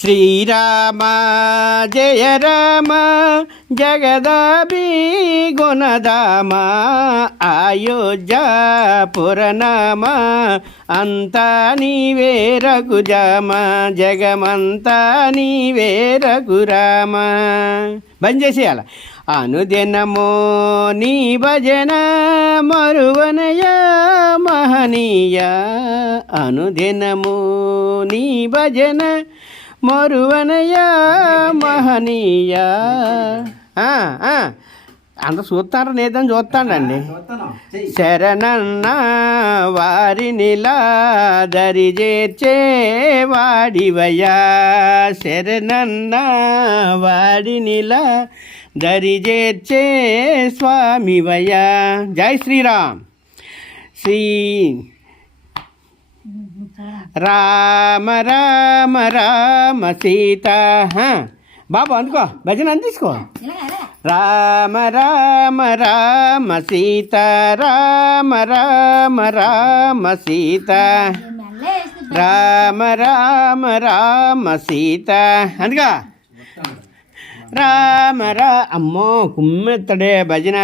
శ్రీరామ జయ రామ జగదాభి గుణధామ అయోధ్యాపురనామ అంతా నీవే రఘుజామ జగమంతా నీవే రఘురామ. బంద్ చేసేయాల. అనుదినమో నీ భజన మరువనయ మహనీయ అనుదినమో నీ భజన మరువనయ మహనీయ. అంత చూస్తాను నేదని చూస్తాడండి. శరణన్న వారినిలా దరి చేర్చే వాడివయ్యా శరణన్న వాడినిలా దరి చేర్చే స్వామివయ్యా. జై శ్రీరామ్. శ్రీ రామ రామ రామ సీత. బాబు అందుకో భజన అంత తీసుకో. రామ రామ రామ సీత రామ రామ రామ సీత రామ రామ రామ సీత అందుగా రామ రా. అమ్మో కుమ్మెత్తడే భజన.